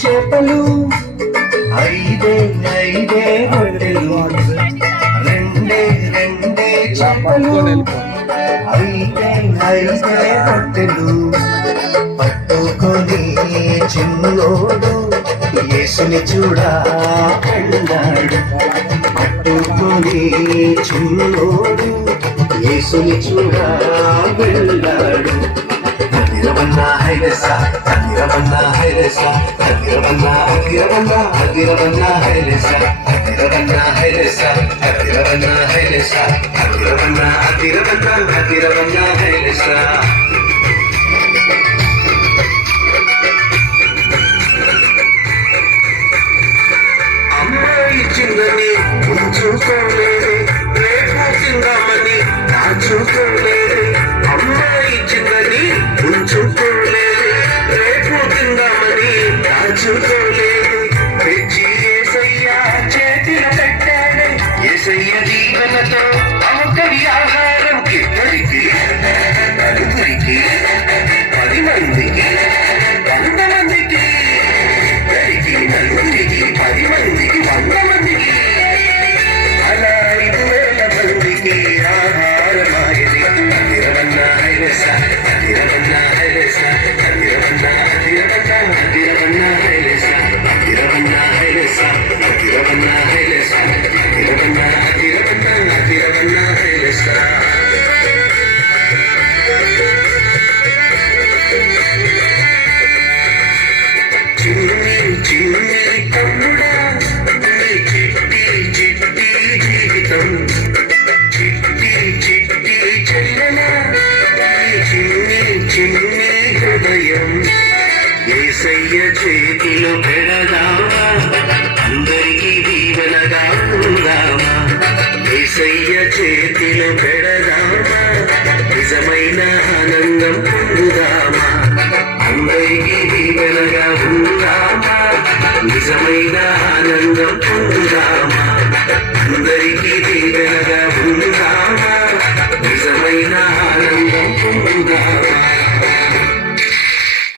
చేపలు ఐదే రొట్టెలు రెండే చేపలు ఐదే రొట్టెలు పట్టుకొని చిన్నోడు యేసుని చూడా వెళ్ళాడు. పట్టుకొని చిన్నోడు యేసుని చూడా వెళ్ళాడు. హదిరవన్నా హైలసా హదిరవన్నా హైలసా హదిరవన్నా హదిరవన్నా హదిరవన్నా హైలసా హదిరవన్నా హైలసా హదిరవన్నా హైలసా హదిరవన్నా హదిరవన్నా హదిరవన్నా హైలసా. అమ్మాయి చిందని ఉంచుకోలేదు, రేపు తిందామని దాచుకోలేదు. అమ్మాయి చిందని ఉంచుకోలేదు, రేపు తిందామని దాచుకోలేదు. తెచ్చి యేసయ్య చేతిలో పెట్టాడు, యేసయ్య దీవెనతో అమ్మకరి ఆహారం ఇద్దరికి నలుగురికి 10 మందికి 100 మందికి నలుగురికి 10 మందికి 100 మందికి అలా 5,000 మందికి ఆహారమాయని. హదిరవన్నా హైలసా హదిరవన్నా హైలసా హదిరవన్నా హదిరవన్నా హదిరవన్నా హైలసా హదిరవన్నా హైలసా హదిరవన్నా హైలసా హదిరవన్నా హదిరవన్నా హదిరవన్నా హైలసా. చిన్ని తమ్ముడా నీ చిట్టి జీవితం, చిట్టి చెల్లెలా నీ చిన్ని హృదయం. యేసయ్య చేతిలో పెడదామా, అందరికీ దీవెనగా ఉందామా. యేసయ్య చేతిలో పెడదామా, నిజమైన ఆనందం పొందుదామా. అందరికీ దీవెనగా ఉందామా, నిజమైన ఆనందం పొందుదామా. అందరికీ దీవెన